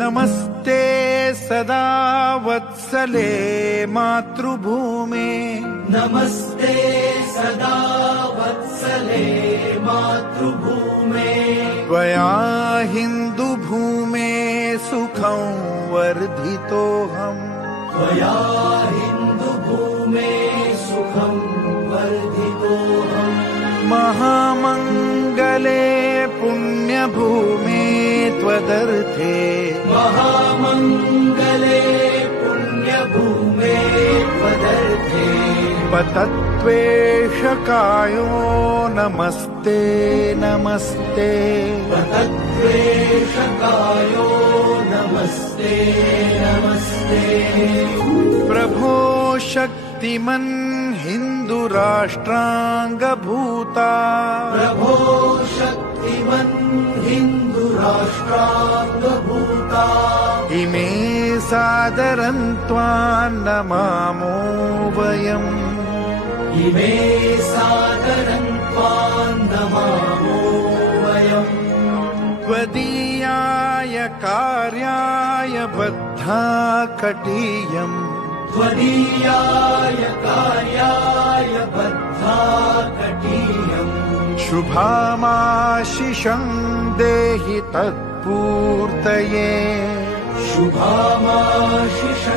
नमस्ते सदा वत्सले मातृभूमे नमस्ते सदा वत्सले मातृभूमे त्वया हिन्दुभूमे सुखं वर्धितोऽहम् त्वया हिन्दुभूमे सुखं वर्धितोऽहम् महामङ्गले पुण्यभूमे त्वदर्थे महामङ्गले पुण्यभूमे त्वदर्थे पतत्वेषकायो नमस्ते नमस्ते पतत्वेषकायो नमस्ते नमस्ते प्रभो शक्तिमन् हिन्दुराष्ट्राङ्गभूता प्रभो शक्तिमन् हिन्दुराष्ट्राङ्गभूता इमे सादरं त्वां नमामो वयम् इमे सादरं त्वां नमामो वयम् त्वदीयाय कार्याय बद्धा कटीयम् त्वदीयाय कार्याय बद्धा कटीयम् शुभामाशिषं देहि तत्पूर्तये शुभामाशिषम्